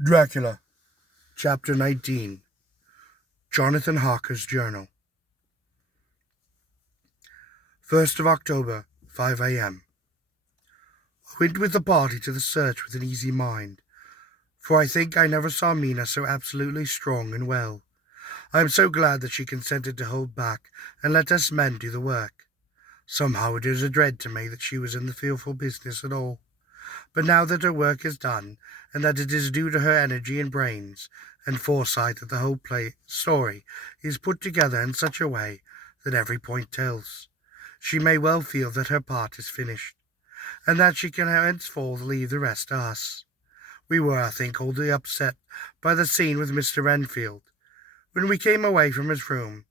Dracula, Chapter 19. Jonathan Harker's Journal. 1st of October, 5 a.m. I went with the party to the search with an easy mind, for I think I never saw Mina so absolutely strong and well. I am so glad that she consented to hold back and let us men do the work. Somehow it is a dread to me that she was in the fearful business at all. But now that her work is done, and that it is due to her energy and brains and foresight that the whole story is put together in such a way that every point tells, she may well feel that her part is finished, and that she can henceforth leave the rest to us. We were, I think, wholly upset by the scene with Mr. Renfield. When we came away from his room,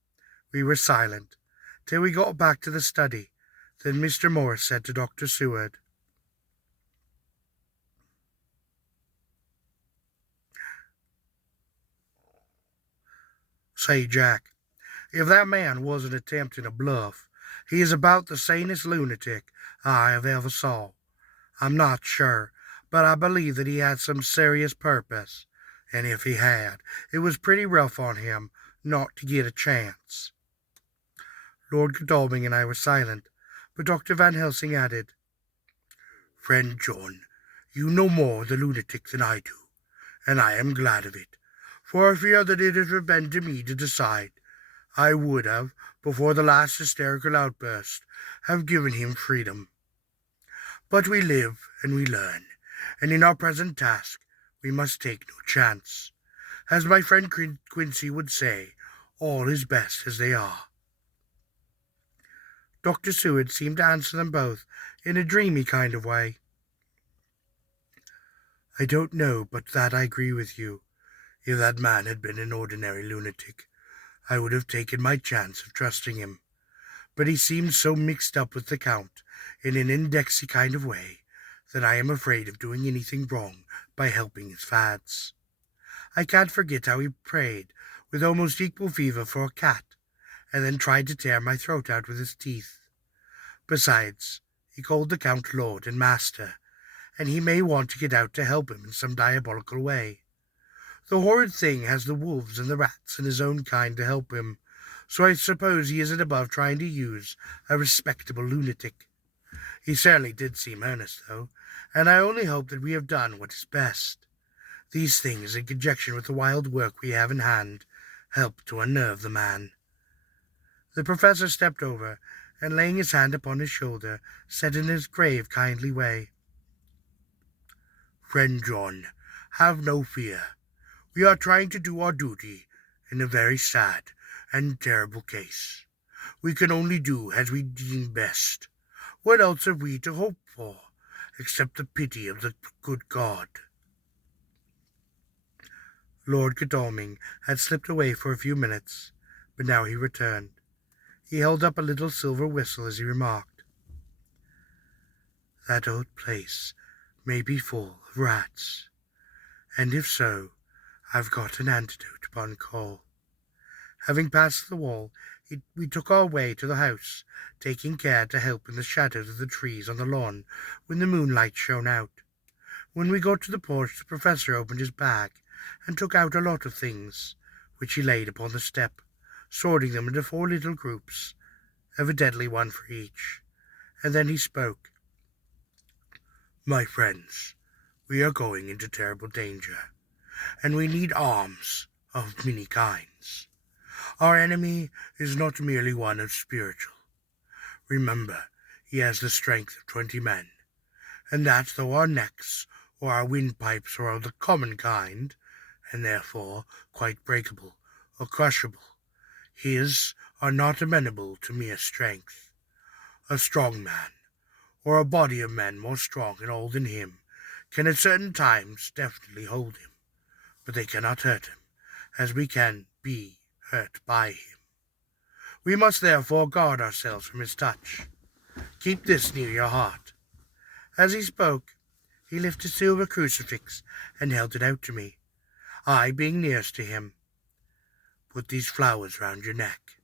we were silent, till we got back to the study. Then Mr. Morris said to Dr. Seward, "Say, Jack, if that man wasn't attempting a bluff, he is about the sanest lunatic I have ever saw. I'm not sure, but I believe that he had some serious purpose, and if he had, it was pretty rough on him not to get a chance." Lord Godalming and I were silent, but Dr. Van Helsing added, "Friend John, you know more of the lunatic than I do, and I am glad of it, for I fear that it had been to me to decide. I would have, before the last hysterical outburst, have given him freedom. But we live and we learn, and in our present task we must take no chance. As my friend Quincy would say, all is best as they are." Dr. Seward seemed to answer them both in a dreamy kind of way. "I don't know but that I agree with you. If that man had been an ordinary lunatic, I would have taken my chance of trusting him. But he seemed so mixed up with the Count in an indexy kind of way that I am afraid of doing anything wrong by helping his fads. I can't forget how he prayed with almost equal fever for a cat, and then tried to tear my throat out with his teeth. Besides, he called the Count Lord and Master, and he may want to get out to help him in some diabolical way. The horrid thing has the wolves and the rats and his own kind to help him, so I suppose he isn't above trying to use a respectable lunatic. He certainly did seem earnest, though, and I only hope that we have done what is best. These things, in conjunction with the wild work we have in hand, help to unnerve the man." The professor stepped over, and laying his hand upon his shoulder, said in his grave, kindly way, "Friend John, have no fear. We are trying to do our duty in a very sad and terrible case. We can only do as we deem best. What else have we to hope for, except the pity of the good God?" Lord Godalming had slipped away for a few minutes, but now he returned. He held up a little silver whistle as he remarked, "That old place may be full of rats, and if so, I've got an antidote upon call." Having passed the wall, we took our way to the house, taking care to help in the shadows of the trees on the lawn when the moonlight shone out. When we got to the porch, the professor opened his bag and took out a lot of things, which he laid upon the step, sorting them into 4 little groups, evidently one for each, and then he spoke. "My friends, we are going into terrible danger, and we need arms of many kinds. Our enemy is not merely one of spiritual. Remember, he has the strength of 20 men, and that though our necks or our windpipes are of the common kind, and therefore quite breakable or crushable, his are not amenable to mere strength. A strong man, or a body of men more strong and old than him, can at certain times definitely hold him, but they cannot hurt him, as we can be hurt by him. We must therefore guard ourselves from his touch. Keep this near your heart." As he spoke, he lifted a silver crucifix and held it out to me. I, being nearest to him, "Put these flowers round your neck."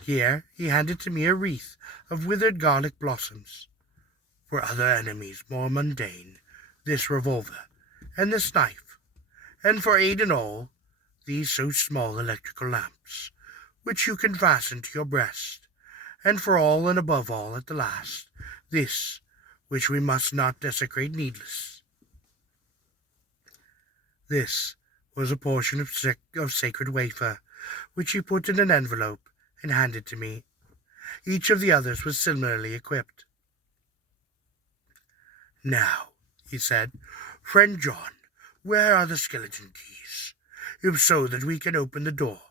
Here he handed to me a wreath of withered garlic blossoms. For other enemies more mundane, this revolver and this knife, and for aid in all, these so small electrical lamps, which you can fasten to your breast, and for all and above all at the last, this, which we must not desecrate needless. This was a portion of sacred wafer, which he put in an envelope and handed to me. Each of the others was similarly equipped. "Now," he said, "friend John, where are the skeleton keys? If so that we can open the door,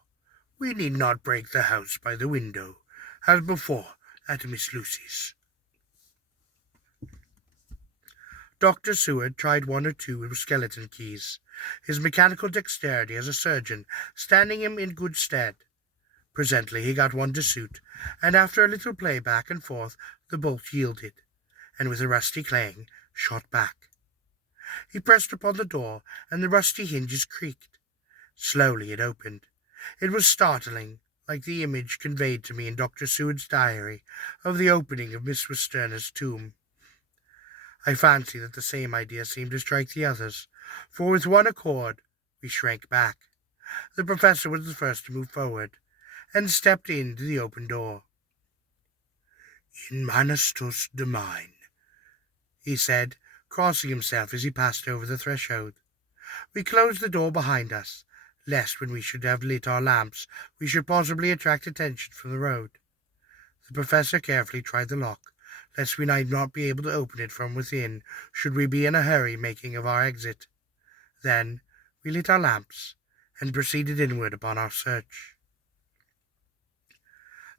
we need not break the house by the window, as before at Miss Lucy's." Dr. Seward tried one or two skeleton keys, his mechanical dexterity as a surgeon standing him in good stead. Presently he got one to suit, and after a little play back and forth the bolt yielded, and with a rusty clang shot back. He pressed upon the door, and the rusty hinges creaked. Slowly it opened. It was startling, like the image conveyed to me in Dr. Seward's diary of the opening of Miss Westerner's tomb. I fancy that the same idea seemed to strike the others, for with one accord we shrank back. The professor was the first to move forward, and stepped into the open door. "In manustus domine," he said, crossing himself as he passed over the threshold. We closed the door behind us, lest when we should have lit our lamps we should possibly attract attention from the road. The professor carefully tried the lock, lest we might not be able to open it from within should we be in a hurry making of our exit. Then we lit our lamps, and proceeded inward upon our search.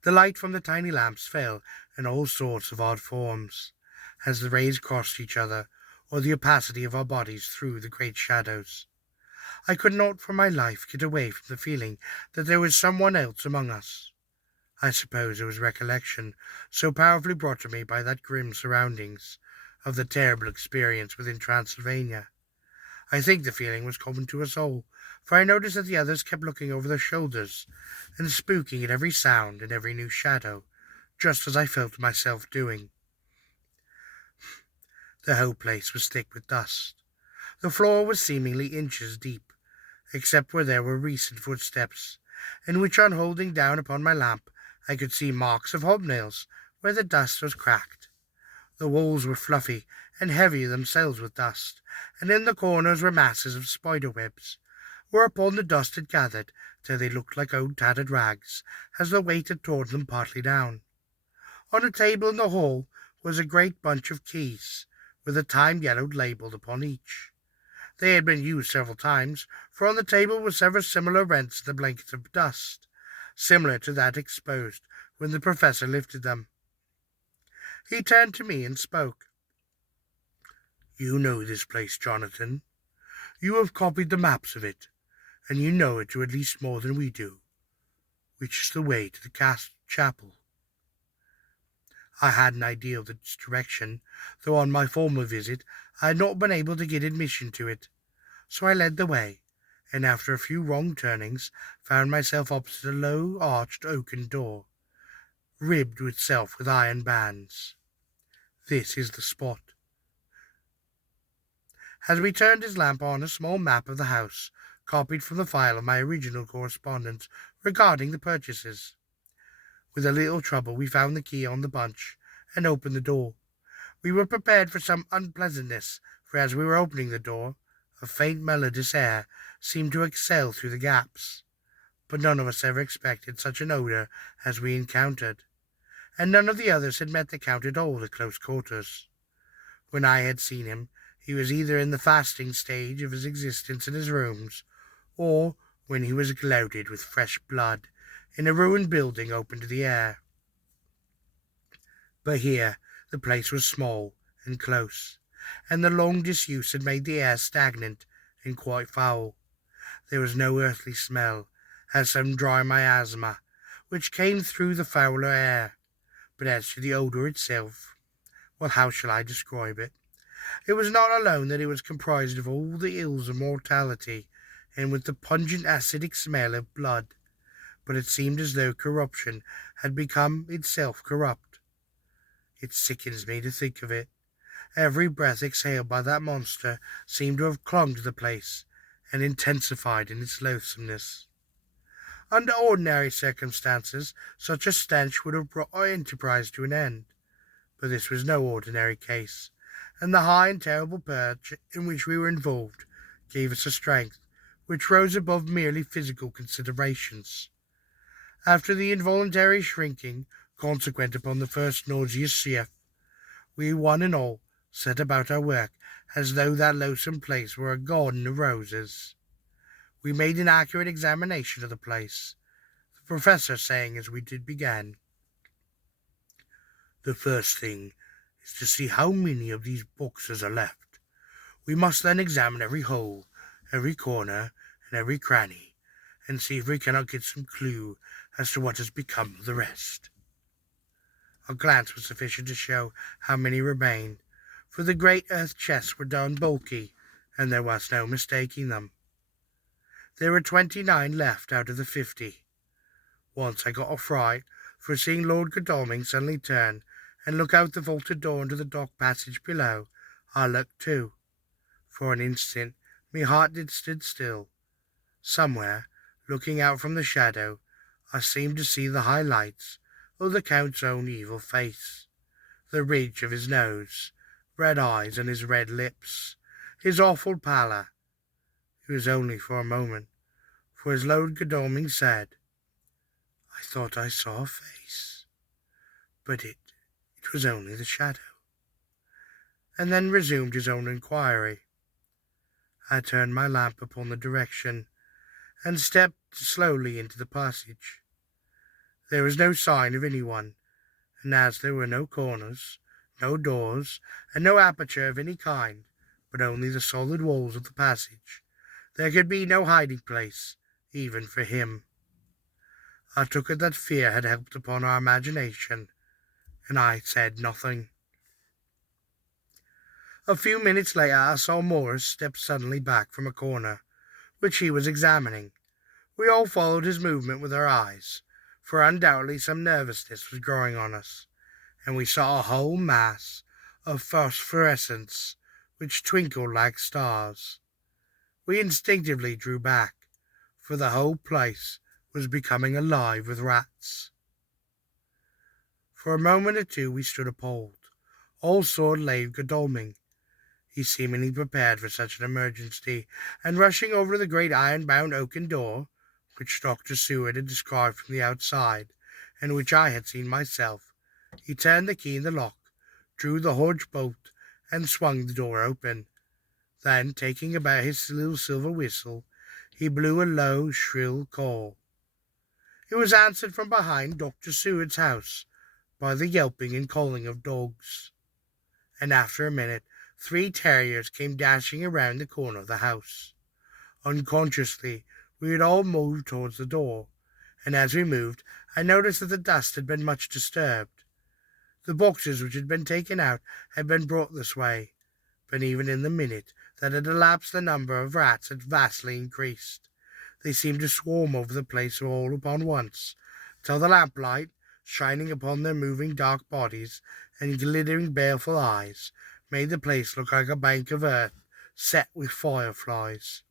The light from the tiny lamps fell in all sorts of odd forms, as the rays crossed each other, or the opacity of our bodies through the great shadows. I could not for my life get away from the feeling that there was someone else among us. I suppose it was recollection, so powerfully brought to me by that grim surroundings, of the terrible experience within Transylvania. I think the feeling was common to us all, for I noticed that the others kept looking over their shoulders, and spooking at every sound and every new shadow, just as I felt myself doing. The whole place was thick with dust. The floor was seemingly inches deep, except where there were recent footsteps, in which on holding down upon my lamp I could see marks of hobnails where the dust was cracked. The walls were fluffy and heavy themselves with dust, and in the corners were masses of spider webs, whereupon the dust had gathered till they looked like old tattered rags, as the weight had torn them partly down. On a table in the hall was a great bunch of keys, with a time-yellowed label upon each. They had been used several times, for on the table were several similar rents in the blanket of dust, similar to that exposed when the professor lifted them. He turned to me and spoke. "You know this place, Jonathan. You have copied the maps of it, and you know it to at least more than we do. Which is the way to the chapel?" I had an idea of its direction, though on my former visit I had not been able to get admission to it, so I led the way, and after a few wrong turnings found myself opposite a low arched oaken door, ribbed itself with iron bands. "This is the spot." As we turned his lamp on a small map of the house, copied from the file of my original correspondence regarding the purchases. With a little trouble we found the key on the bunch, and opened the door. We were prepared for some unpleasantness, for as we were opening the door, a faint melodious air seemed to exhale through the gaps. But none of us ever expected such an odour as we encountered, and none of the others had met the Count at all at close quarters. When I had seen him, he was either in the fasting stage of his existence in his rooms, or when he was gloated with fresh blood in a ruined building open to the air. But here the place was small and close, and the long disuse had made the air stagnant and quite foul. There was no earthly smell, as some dry miasma, which came through the fouler air. But as to the odour itself, well, how shall I describe it? It was not alone that it was comprised of all the ills of mortality, and with the pungent acidic smell of blood, but it seemed as though corruption had become itself corrupt. It sickens me to think of it. Every breath exhaled by that monster seemed to have clung to the place, and intensified in its loathsomeness. Under ordinary circumstances, such a stench would have brought our enterprise to an end, but this was no ordinary case, and the high and terrible perch in which we were involved gave us a strength which rose above merely physical considerations. After the involuntary shrinking consequent upon the first nauseous sniff, we one and all set about our work as though that loathsome place were a garden of roses. We made an accurate examination of the place, the professor saying as we did begin, "The first thing is to see how many of these boxes are left. We must then examine every hole, every corner, and every cranny, and see if we cannot get some clue as to what has become of the rest." A glance was sufficient to show how many remained, for the great earth chests were done bulky, and there was no mistaking them. There were 29 left out of the 50. Once I got a fright, for seeing Lord Godalming suddenly turn and look out the vaulted door into the dark passage below, I looked too. For an instant, my heart did stood still. Somewhere, looking out from the shadow, I seemed to see the high lights of the Count's own evil face, the ridge of his nose, red eyes and his red lips, his awful pallor. It was only for a moment, for as Lord Godalming said, "I thought I saw a face, but it was only the shadow," and then resumed his own inquiry. I turned my lamp upon the direction, and stepped slowly into the passage. There was no sign of anyone, and as there were no corners, no doors, and no aperture of any kind, but only the solid walls of the passage, there could be no hiding place, even for him. I took it that fear had helped upon our imagination, and I said nothing. A few minutes later I saw Morris step suddenly back from a corner, which he was examining. We all followed his movement with our eyes, for undoubtedly some nervousness was growing on us, and we saw a whole mass of phosphorescence which twinkled like stars. We instinctively drew back, for the whole place was becoming alive with rats. For a moment or two we stood appalled. All saw Lord Godalming. He seemingly prepared for such an emergency, and rushing over to the great iron-bound oaken door, which Dr. Seward had described from the outside, and which I had seen myself, he turned the key in the lock, drew the horge bolt, and swung the door open. Then, taking about his little silver whistle, he blew a low, shrill call. It was answered from behind Dr. Seward's house by the yelping and calling of dogs, and after a minute 3 terriers came dashing around the corner of the house. Unconsciously, we had all moved towards the door, and as we moved, I noticed that the dust had been much disturbed. The boxes which had been taken out had been brought this way, but even in the minute that had elapsed the number of rats had vastly increased. They seemed to swarm over the place all upon once, till the lamplight, shining upon their moving dark bodies and glittering baleful eyes, made the place look like a bank of earth set with fireflies.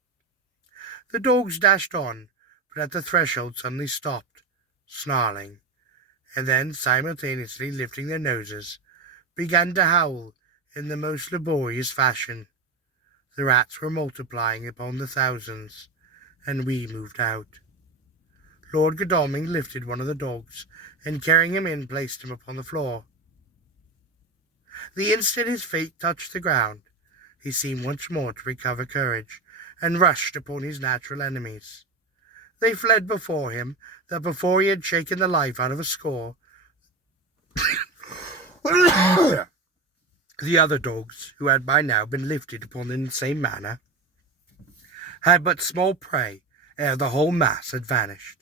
The dogs dashed on, but at the threshold suddenly stopped, snarling, and then, simultaneously lifting their noses, began to howl in the most laborious fashion. The rats were multiplying upon the thousands, and we moved out. Lord Godalming lifted one of the dogs, and carrying him in, placed him upon the floor. The instant his feet touched the ground, he seemed once more to recover courage, and rushed upon his natural enemies. They fled before him, that before he had shaken the life out of a score, the other dogs, who had by now been lifted upon in the same manner, had but small prey ere the whole mass had vanished.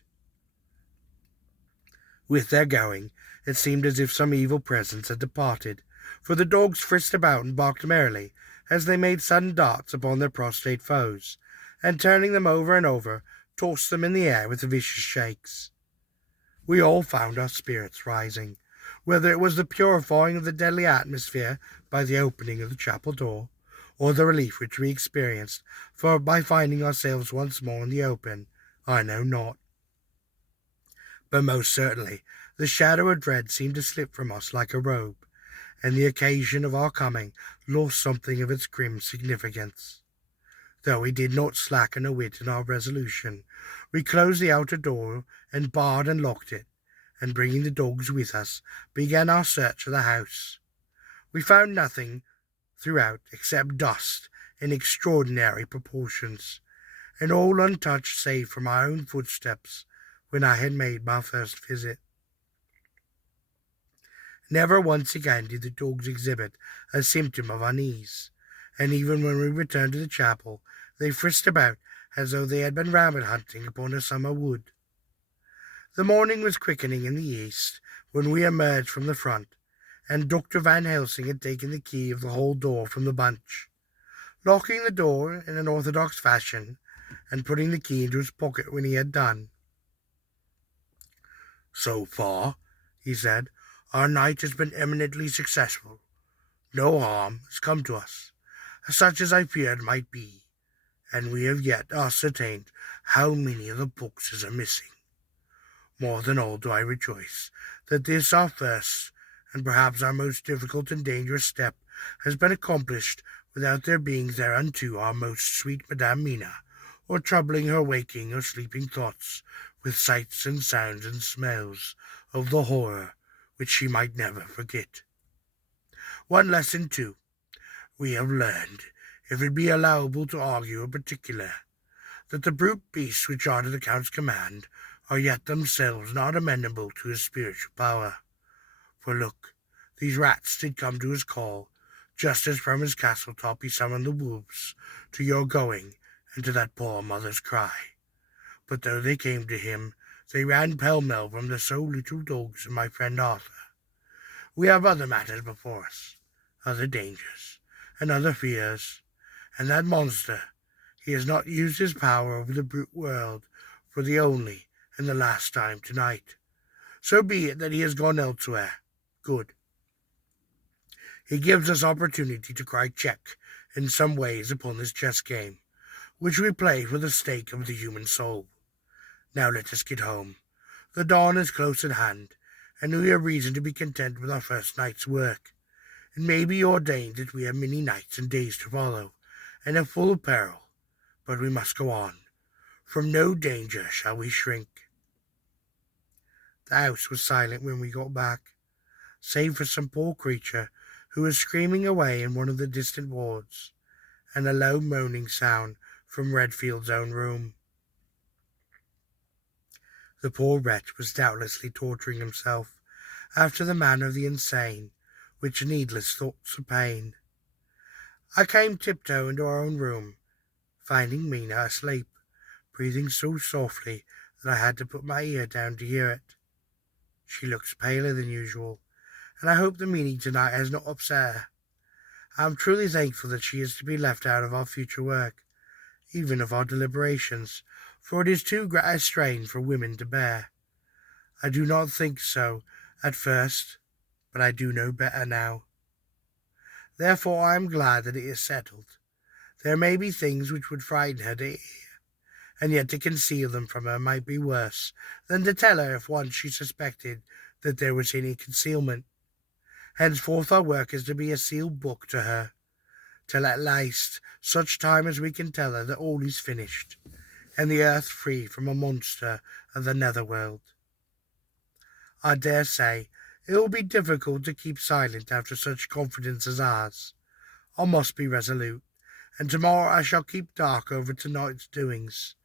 With their going, it seemed as if some evil presence had departed, for the dogs frisked about and barked merrily as they made sudden darts upon their prostrate foes, and turning them over and over, tossed them in the air with vicious shakes. We all found our spirits rising, whether it was the purifying of the deadly atmosphere by the opening of the chapel door, or the relief which we experienced by finding ourselves once more in the open, I know not. But most certainly the shadow of dread seemed to slip from us like a robe, and the occasion of our coming lost something of its grim significance. Though we did not slacken a whit in our resolution, we closed the outer door and barred and locked it, and bringing the dogs with us, began our search of the house. We found nothing throughout except dust in extraordinary proportions, and all untouched save from our own footsteps when I had made my first visit. Never once again did the dogs exhibit a symptom of unease, and even when we returned to the chapel, they frisked about as though they had been rabbit hunting upon a summer wood. The morning was quickening in the east when we emerged from the front, and Dr. Van Helsing had taken the key of the hall door from the bunch. Locking the door in an orthodox fashion, and putting the key into his pocket when he had done. "So far," he said, "our night has been eminently successful. No harm has come to us, such as I feared might be, and we have yet ascertained how many of the boxes are missing. More than all do I rejoice that this our first, and perhaps our most difficult and dangerous step, has been accomplished without there being thereunto our most sweet Madame Mina, or troubling her waking or sleeping thoughts with sights and sounds and smells of the horror which she might never forget. One lesson, too, we have learned, if it be allowable to argue a particular, that the brute beasts which are to the Count's command are yet themselves not amenable to his spiritual power. For look, these rats did come to his call, just as from his castle top he summoned the wolves to your going and to that poor mother's cry. But though they came to him, they ran pell-mell from the so little dogs and my friend Arthur. We have other matters before us, other dangers, and other fears, and that monster, he has not used his power over the brute world for the only and the last time tonight. So be it that he has gone elsewhere. Good. He gives us opportunity to cry check in some ways upon this chess game, which we play for the stake of the human soul. Now let us get home. The dawn is close at hand, and we have reason to be content with our first night's work. It may be ordained that we have many nights and days to follow, and are full of peril, but we must go on. From no danger shall we shrink. The house was silent when we got back, save for some poor creature who was screaming away in one of the distant wards, and a low moaning sound from Redfield's own room. The poor wretch was doubtlessly torturing himself, after the manner of the insane, with needless thoughts of pain. I came tiptoe into our own room, finding Mina asleep, breathing so softly that I had to put my ear down to hear it. She looks paler than usual, and I hope the meeting tonight has not upset her. I am truly thankful that she is to be left out of our future work, even of our deliberations, for it is too great a strain for women to bear. I do not think so at first, but I do know better now. Therefore I am glad that it is settled. There may be things which would frighten her to hear, and yet to conceal them from her might be worse than to tell her if once she suspected that there was any concealment. Henceforth our work is to be a sealed book to her, till at last such time as we can tell her that all is finished, and the earth free from a monster of the netherworld. I dare say it will be difficult to keep silent after such confidence as ours. I must be resolute, and tomorrow I shall keep dark over tonight's doings.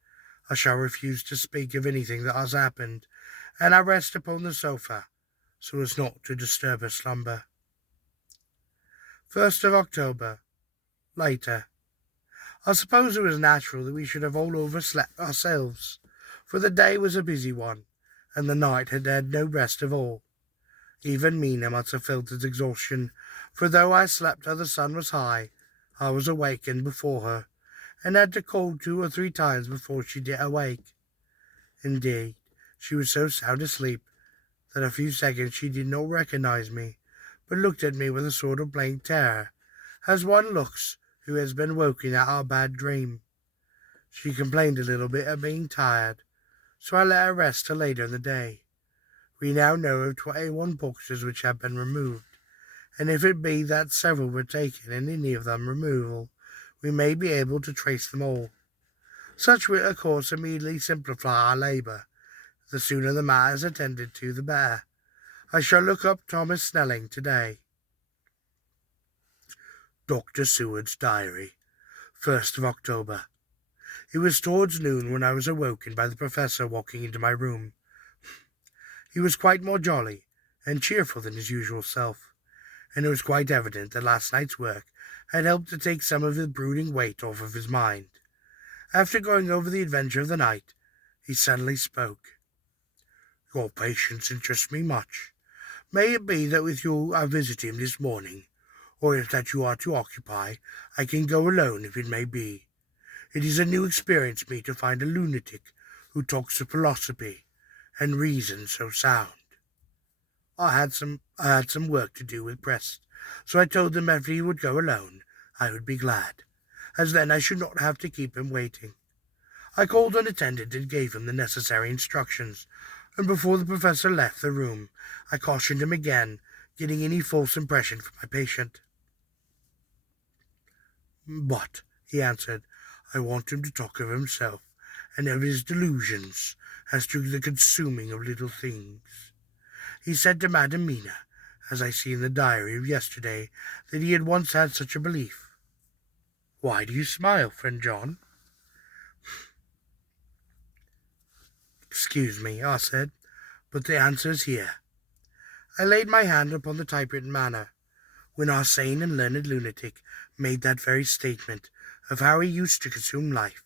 I shall refuse to speak of anything that has happened, and I rest upon the sofa, so as not to disturb her slumber. 1st of October. Later. I suppose it was natural that we should have all overslept ourselves, for the day was a busy one, and the night had had no rest of all. Even Mina must have felt its exhaustion, for though I slept till the sun was high, I was awakened before her, and had to call 2 or 3 times before she did awake. Indeed, she was so sound asleep that a few seconds she did not recognize me, but looked at me with a sort of blank terror, as one looks who has been woken out of a bad dream. She complained a little bit of being tired, so I let her rest till later in the day. We now know of 21 boxes which have been removed, and if it be that several were taken and any of them removal, we may be able to trace them all. Such will, of course, immediately simplify our labour. The sooner the matter is attended to, the better. I shall look up Thomas Snelling today. Dr. Seward's Diary, 1st of October. It was towards noon when I was awoken by the Professor walking into my room. He was quite more jolly and cheerful than his usual self, and it was quite evident that last night's work had helped to take some of the brooding weight off of his mind. After going over the adventure of the night, he suddenly spoke. "Your patients interest me much. May it be that with you I visit him this morning, or if that you are to occupy, I can go alone if it may be. It is a new experience to me to find a lunatic who talks of philosophy and reason so sound. I had some work to do with Prest, so I told him if he would go alone, I would be glad, as then I should not have to keep him waiting. I called an attendant and gave him the necessary instructions, and before the Professor left the room, I cautioned him again, getting any false impression from my patient. "But," he answered, "I want him to talk of himself, and of his delusions as to the consuming of little things. He said to Madam Mina, as I see in the diary of yesterday, that he had once had such a belief." "Why do you smile, friend John?" "Excuse me," I said, "but the answer is here." I laid my hand upon the typewritten manner, when our sane and learned lunatic made that very statement of how he used to consume life.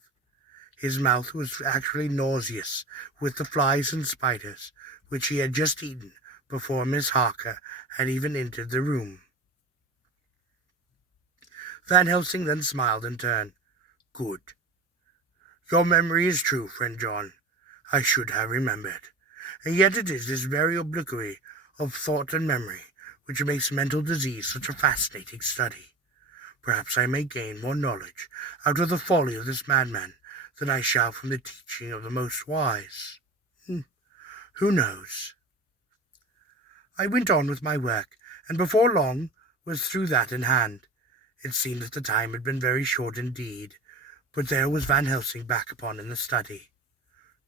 His mouth was actually nauseous with the flies and spiders which he had just eaten before Miss Harker had even entered the room. Van Helsing then smiled in turn. "Good. Your memory is true, friend John. I should have remembered. And yet it is this very obliquity of thought and memory which makes mental disease such a fascinating study. Perhaps I may gain more knowledge out of the folly of this madman than I shall from the teaching of the most wise. Who knows?" I went on with my work, and before long was through that in hand. It seemed that the time had been very short indeed, but there was Van Helsing back upon in the study.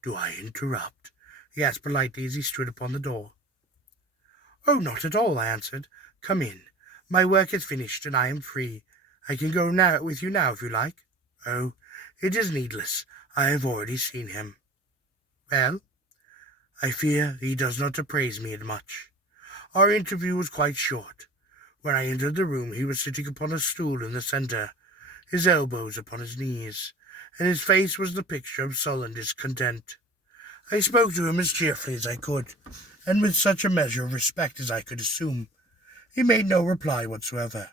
"Do I interrupt?" he asked politely as he stood upon the door. "Oh, not at all," I answered. "Come in. My work is finished, and I am free. I can go now with you now, if you like." "Oh, it is needless. I have already seen him." "Well?" "I fear he does not appraise me as much. Our interview was quite short. When I entered the room he was sitting upon a stool in the centre, his elbows upon his knees, and his face was the picture of sullen discontent. I spoke to him as cheerfully as I could, and with such a measure of respect as I could assume. He made no reply whatsoever.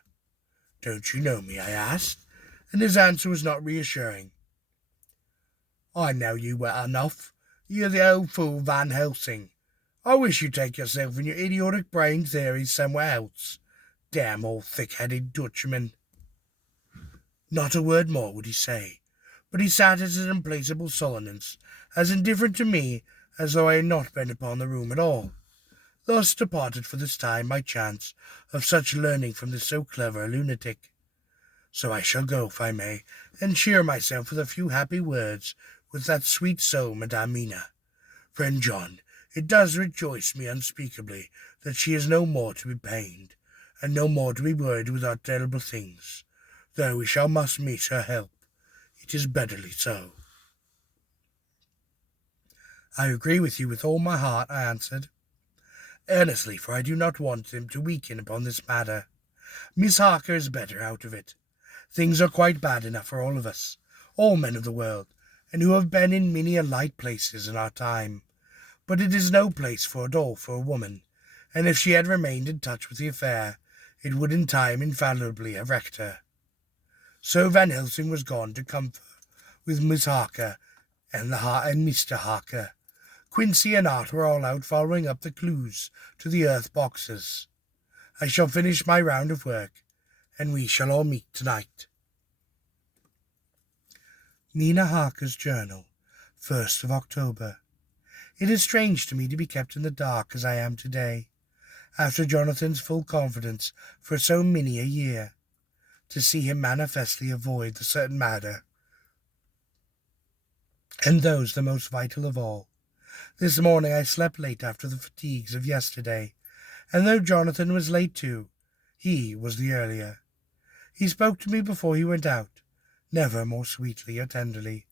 'Don't you know me?' I asked, and his answer was not reassuring. 'I know you well enough. You're the old fool Van Helsing. I wish you'd take yourself and your idiotic brain theories somewhere else. Damn old thick-headed Dutchman.' Not a word more would he say, but he sat at his implacable sullenness, as indifferent to me as though I had not been upon the room at all. Thus departed for this time my chance of such learning from this so clever a lunatic. So I shall go, if I may, and cheer myself with a few happy words with that sweet soul, Madame Mina. Friend John, it does rejoice me unspeakably that she is no more to be pained, and no more to be worried with our terrible things, though we must meet her help. It is betterly so." "I agree with you with all my heart," I answered, earnestly, for I do not want him to weaken upon this matter. "Miss Harker is better out of it. Things are quite bad enough for all of us, all men of the world, and who have been in many a light places in our time. But it is no place for a doll for a woman, and if she had remained in touch with the affair, it would in time infallibly have wrecked her." So Van Helsing was gone to comfort with Miss Harker and Mr. Harker. Quincy and Art were all out following up the clues to the earth boxes. I shall finish my round of work, and we shall all meet tonight. Mina Harker's Journal, 1st of October. It is strange to me to be kept in the dark as I am today, after Jonathan's full confidence for so many a year, to see him manifestly avoid the certain matter, and those the most vital of all. This morning I slept late after the fatigues of yesterday, and though Jonathan was late too, he was the earlier. He spoke to me before he went out, never more sweetly or tenderly,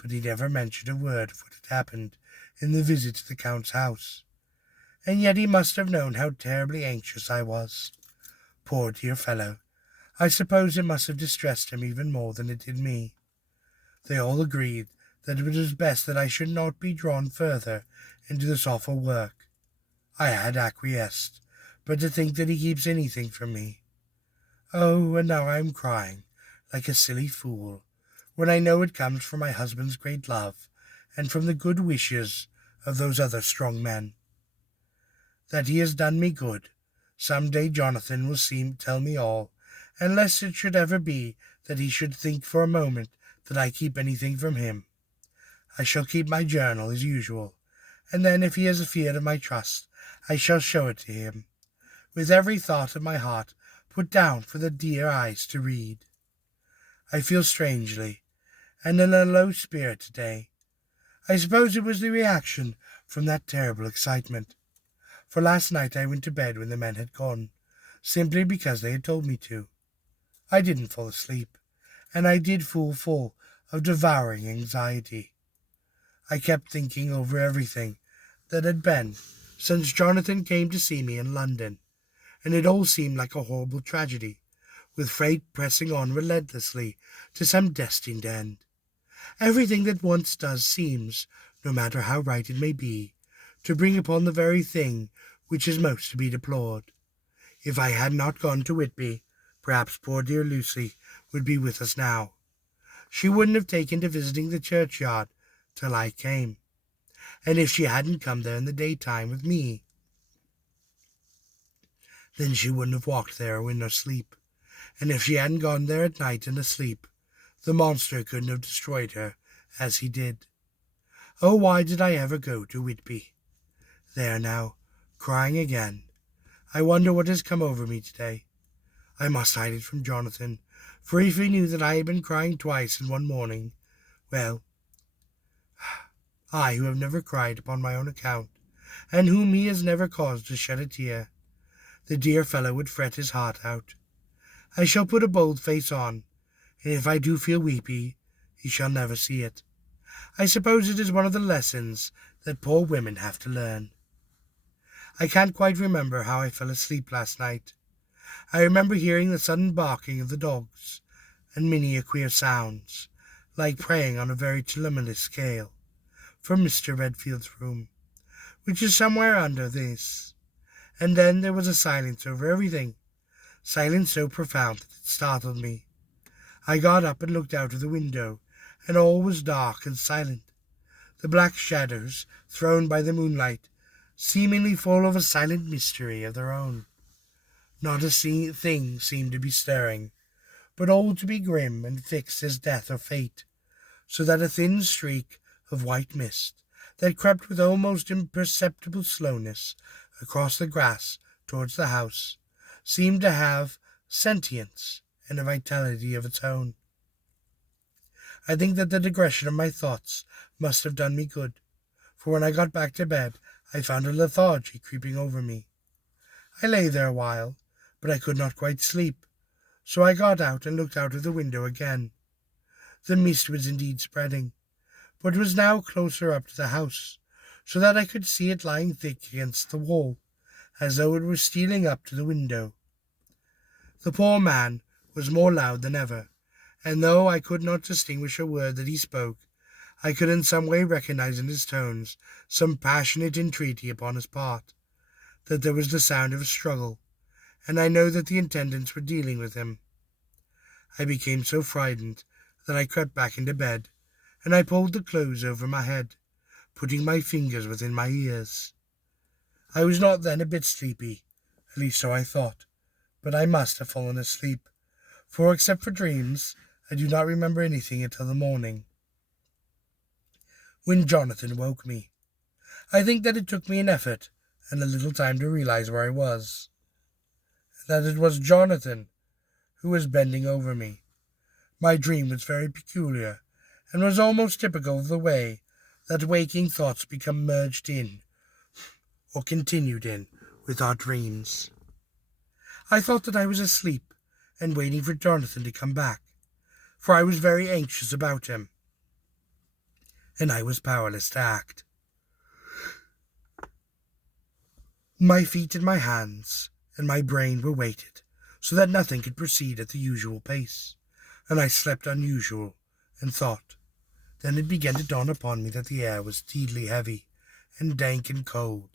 but he never mentioned a word of what had happened in the visit to the Count's house. And yet he must have known how terribly anxious I was. Poor dear fellow, I suppose it must have distressed him even more than it did me. They all agreed that it was best that I should not be drawn further into this awful work. I had acquiesced, but to think that he keeps anything from me. Oh, and now I am crying, like a silly fool, when I know it comes from my husband's great love, and from the good wishes of those other strong men. That he has done me good, some day Jonathan will tell me all, unless it should ever be that he should think for a moment that I keep anything from him. I shall keep my journal as usual, and then if he has a fear of my trust, I shall show it to him, with every thought of my heart put down for the dear eyes to read. I feel strangely, and in a low spirit today. I suppose it was the reaction from that terrible excitement, for last night I went to bed when the men had gone, simply because they had told me to. I didn't fall asleep, and I did feel full of devouring anxiety. I kept thinking over everything that had been since Jonathan came to see me in London, and it all seemed like a horrible tragedy, with fate pressing on relentlessly to some destined end. Everything that once does seems, no matter how right it may be, to bring upon the very thing which is most to be deplored. If I had not gone to Whitby, perhaps poor dear Lucy would be with us now. She wouldn't have taken to visiting the churchyard till I came, and if she hadn't come there in the daytime with me, then she wouldn't have walked there in her sleep, and if she hadn't gone there at night and asleep, the monster couldn't have destroyed her as he did. Oh, why did I ever go to Whitby? There now, crying again. I wonder what has come over me today. I must hide it from Jonathan, for if he knew that I had been crying twice in one morning, well, I who have never cried upon my own account, and whom he has never caused to shed a tear, the dear fellow would fret his heart out. I shall put a bold face on, and if I do feel weepy, he shall never see it. I suppose it is one of the lessons that poor women have to learn. I can't quite remember how I fell asleep last night. I remember hearing the sudden barking of the dogs, and many a queer sounds, like praying on a very tremulous scale, from Mr. Redfield's room, which is somewhere under this. And then there was a silence over everything, silence so profound that it startled me. I got up and looked out of the window, and all was dark and silent, the black shadows thrown by the moonlight seemingly full of a silent mystery of their own. Not a thing seemed to be stirring, but all to be grim and fixed as death or fate, so that a thin streak of white mist, that crept with almost imperceptible slowness across the grass towards the house, seemed to have sentience and a vitality of its own. I think that the digression of my thoughts must have done me good, for when I got back to bed I found a lethargy creeping over me. I lay there a while, but I could not quite sleep, so I got out and looked out of the window again. The mist was indeed spreading, but was now closer up to the house, so that I could see it lying thick against the wall, as though it were stealing up to the window. The poor man was more loud than ever, and though I could not distinguish a word that he spoke, I could in some way recognize in his tones some passionate entreaty upon his part, that there was the sound of a struggle, and I know that the attendants were dealing with him. I became so frightened that I crept back into bed, and I pulled the clothes over my head, putting my fingers within my ears. I was not then a bit sleepy, at least so I thought, but I must have fallen asleep, for except for dreams, I do not remember anything until the morning. when Jonathan woke me. I think that it took me an effort and a little time to realize where I was, that it was Jonathan who was bending over me. My dream was very peculiar, and was almost typical of the way that waking thoughts become merged in, or continued in, with our dreams. I thought that I was asleep and waiting for Jonathan to come back, for I was very anxious about him, and I was powerless to act. My feet and my hands and my brain were weighted, so that nothing could proceed at the usual pace, and I slept unusual and thought. Then it began to dawn upon me that the air was deadly heavy and dank and cold,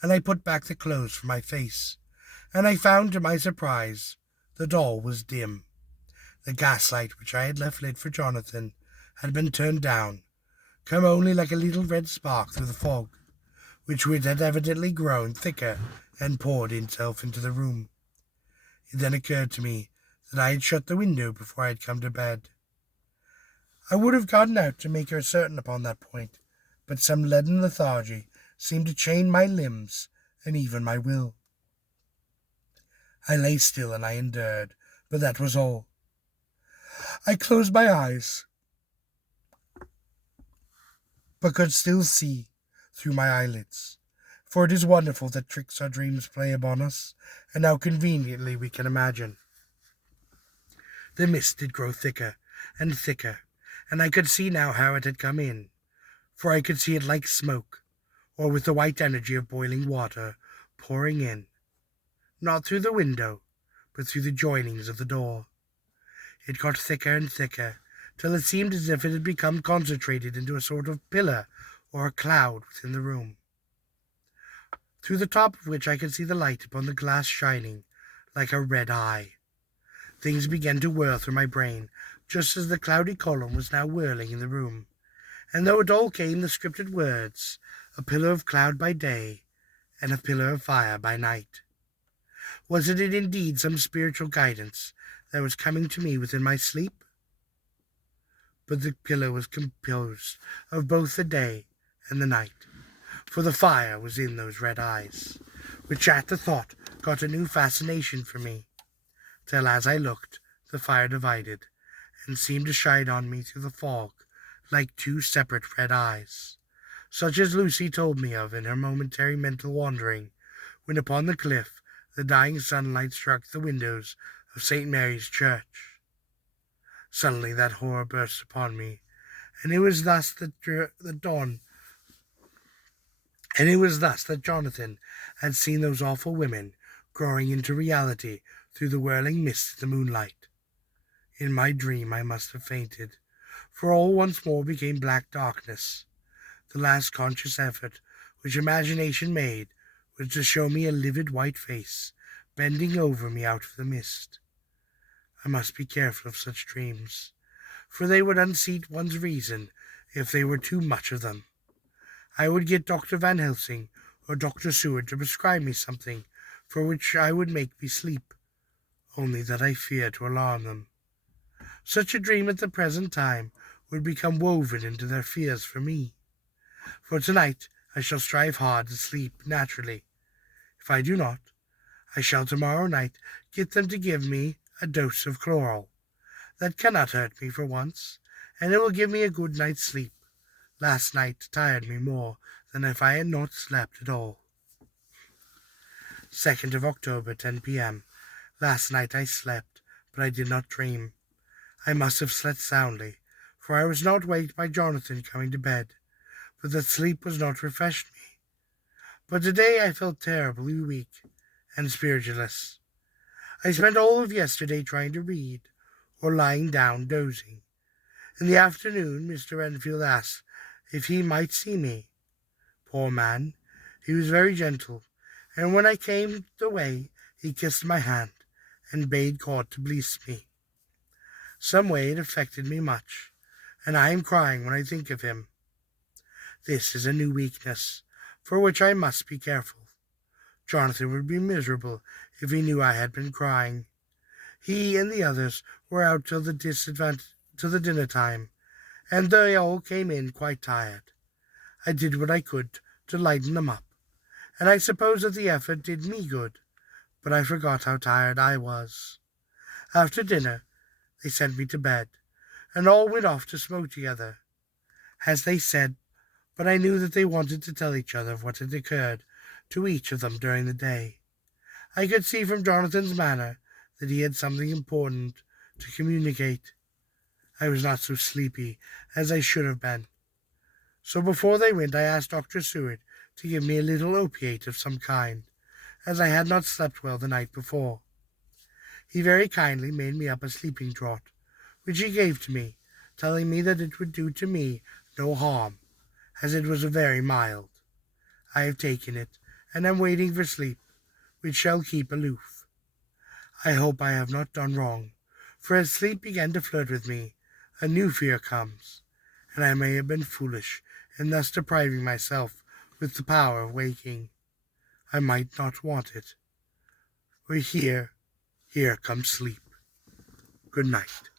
and I put back the clothes from my face, and I found to my surprise that all was dim. The gaslight which I had left lit for Jonathan had been turned down, come only like a little red spark through the fog, which had evidently grown thicker and poured itself into the room. It then occurred to me that I had shut the window before I had come to bed. I would have gotten out to make her certain upon that point, but some leaden lethargy seemed to chain my limbs and even my will. I lay still and I endured, but that was all. I closed my eyes, but could still see through my eyelids, for it is wonderful the tricks our dreams play upon us, and how conveniently we can imagine. The mist did grow thicker and thicker, and I could see now how it had come in, for I could see it like smoke, or with the white energy of boiling water pouring in, not through the window, but through the joinings of the door. It got thicker and thicker, till it seemed as if it had become concentrated into a sort of pillar or a cloud within the room, through the top of which I could see the light upon the glass shining like a red eye. Things began to whirl through my brain, just as the cloudy column was now whirling in the room, and though it all came the scripted words, a pillar of cloud by day, and a pillar of fire by night. Was it indeed some spiritual guidance that was coming to me within my sleep? But the pillar was composed of both the day and the night, for the fire was in those red eyes, which at the thought got a new fascination for me, till as I looked, the fire divided, and seemed to shine on me through the fog like two separate red eyes, such as Lucy told me of in her momentary mental wandering, when upon the cliff the dying sunlight struck the windows of St. Mary's Church. Suddenly that horror burst upon me, and it was thus that Jonathan had seen those awful women growing into reality through the whirling mist of the moonlight. In my dream I must have fainted, for all once more became black darkness. The last conscious effort which imagination made was to show me a livid white face bending over me out of the mist. I must be careful of such dreams, for they would unseat one's reason if they were too much of them. I would get Dr. Van Helsing or Dr. Seward to prescribe me something for which I would make me sleep, only that I fear to alarm them. Such a dream at the present time would become woven into their fears for me. For tonight I shall strive hard to sleep naturally. If I do not, I shall tomorrow night get them to give me a dose of chloral. That cannot hurt me for once, and it will give me a good night's sleep. Last night tired me more than if I had not slept at all. 2nd of October, 10 p.m. Last night I slept, but I did not dream. I must have slept soundly, for I was not waked by Jonathan coming to bed, but that sleep was not refreshed me. But today I felt terribly weak and spiritless. I spent all of yesterday trying to read, or lying down dozing. In the afternoon Mr. Enfield asked if he might see me. Poor man, he was very gentle, and when I came away he kissed my hand and bade God to bless me. Some way it affected me much, and I am crying when I think of him. This is a new weakness, for which I must be careful. Jonathan would be miserable if he knew I had been crying. He and the others were out till the dinner time, and they all came in quite tired. I did what I could to lighten them up, and I suppose that the effort did me good, but I forgot how tired I was. After dinner, they sent me to bed, and all went off to smoke together, as they said, but I knew that they wanted to tell each other of what had occurred to each of them during the day. I could see from Jonathan's manner that he had something important to communicate. I was not so sleepy as I should have been. So before they went, I asked Dr. Seward to give me a little opiate of some kind, as I had not slept well the night before. He very kindly made me up a sleeping draught, which he gave to me, telling me that it would do to me no harm, as it was very mild. I have taken it, and am waiting for sleep, which shall keep aloof. I hope I have not done wrong, for as sleep began to flirt with me, a new fear comes, and I may have been foolish in thus depriving myself with the power of waking. I might not want it. For here comes sleep. Good night.